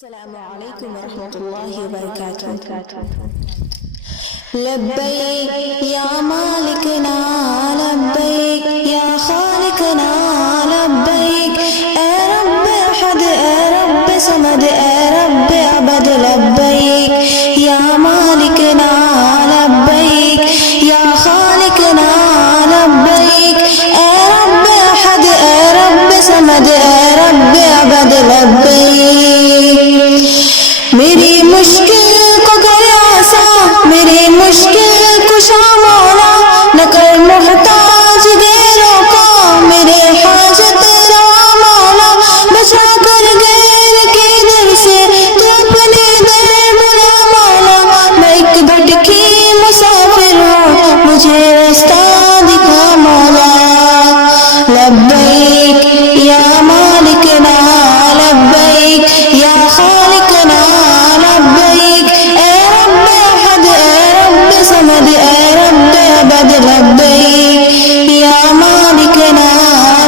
السلام علیکم ورحمۃ اللہ وبرکاتہ۔ لبیک یا مالکنا لبیک یا خالقنا لبیک، اے رب احد اے رب صمد اے رب ابد لبیک یا مالکنا لبیک یا خالقنا لبیک، اے رب احد اے رب صمد اے رب ابد لبیک۔ میری مشکل کو کر آسان، میری مشکل کشا مولا، نہ کر محتاج غیروں کو میرے حاجت روا مولا، بچا کر غیر کے در سے تو اپنے در بلا مولا، میں ایک بھٹکی مسافر ہوں مجھے راستہ دکھا مولا۔ لبیک یا مالکنا لبیک یا خالقنا لبیک، اے رب احد اے رب صمد اے رب ابد لبیک یا مالکنا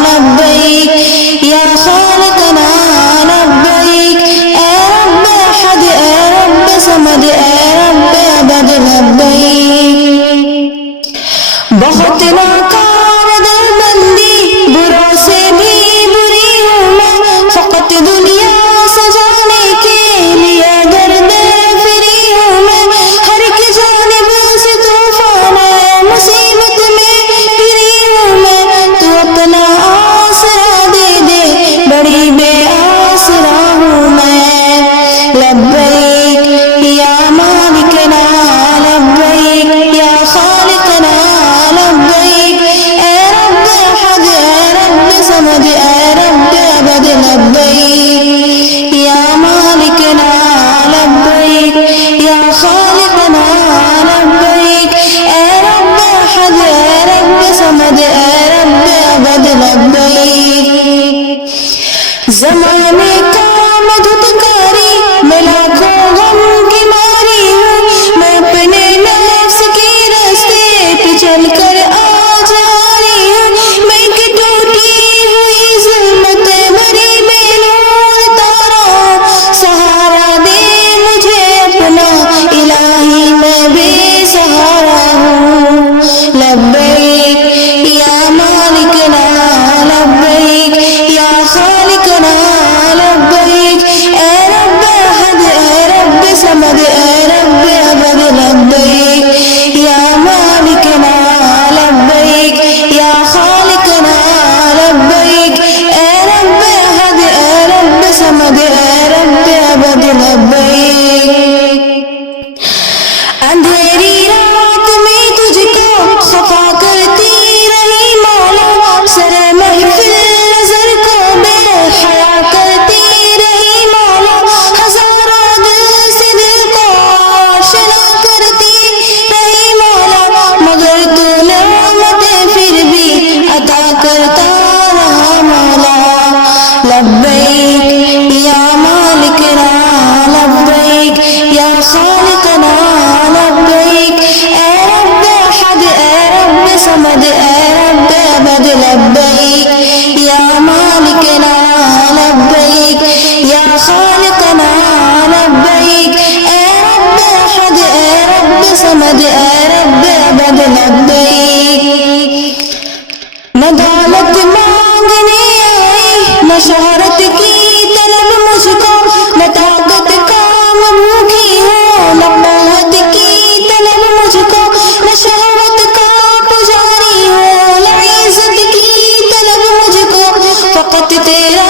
لبیک یا خالقنا لبیک، اے رب احد اے رب صمد اے رب ابد لبیک۔ بہت ناکار در بندی بروں سے بھی بری ہوں میں، فقط دنیا سجانے کے لیے در در فری ہوں میں، ہر ایک جانب سے طوفان ہے مصیبت میں گری ہوں میں، تو اپنا آسرا دے دے بڑی بے آسرا ہوں میں۔ لبیک یا مالکنا لبیک یا خالقنا لبیک، اے رب احد اے رب صمد اے رب ابد لبیک یا مالکنا لبیک یا خالقنا لبیک، اے رب احد اے رب صمد اے رب ابد لبیک۔ زمانے کا میں دھتکاری میں لاکھوں غم کی ماری ہوں، میں اپنے نفس کے راستے پہ چل کر آ جا رہی ہوں، میں ایک ٹوٹی ہوئی ظلمت بھری بے نور تارا ہوں، سہارا دے مجھے اپنا الہی میں بے سہارا ہوں۔ لبیک یا مالکنا لبیک یا خالقنا لبیک، اے رب احد اے رب صمد اے رب ابد لبیک یا مالکنا لبیک یا خالقنا لبیک، اے رب احد اے رب صمد اے رب ابد لبیک۔ اندھیری رات میں تجھ کو خفا کرتی رہی مولا، سر محفل نظر کو بے حیا کرتی رہی مولا، ہزاروں دل سے دل کو آشنا کرتی رہی مولا، مگر تو نعمتیں پھر بھی عطا کرتا رہا مولا۔ لبیک یا مالکنا لبیک یا خالقنا لبیک، اے رب احد اے رب صمد اے رب ابد لبیک یا مالکنا لبیک یا خالقنا لبیک، اے رب احد اے رب صمد اے رب ابد لبیک۔ نہ دولت مانگنے آئی نہ شہرت کی طلب مجھ کو، نہ طاقت کا میں بھوکی ہوں نہ قوت کی طلب مجھ کو، نہ شہرت کا پجاری ہوں نہ عزت کی طلب مجھ کو، فقط تیرا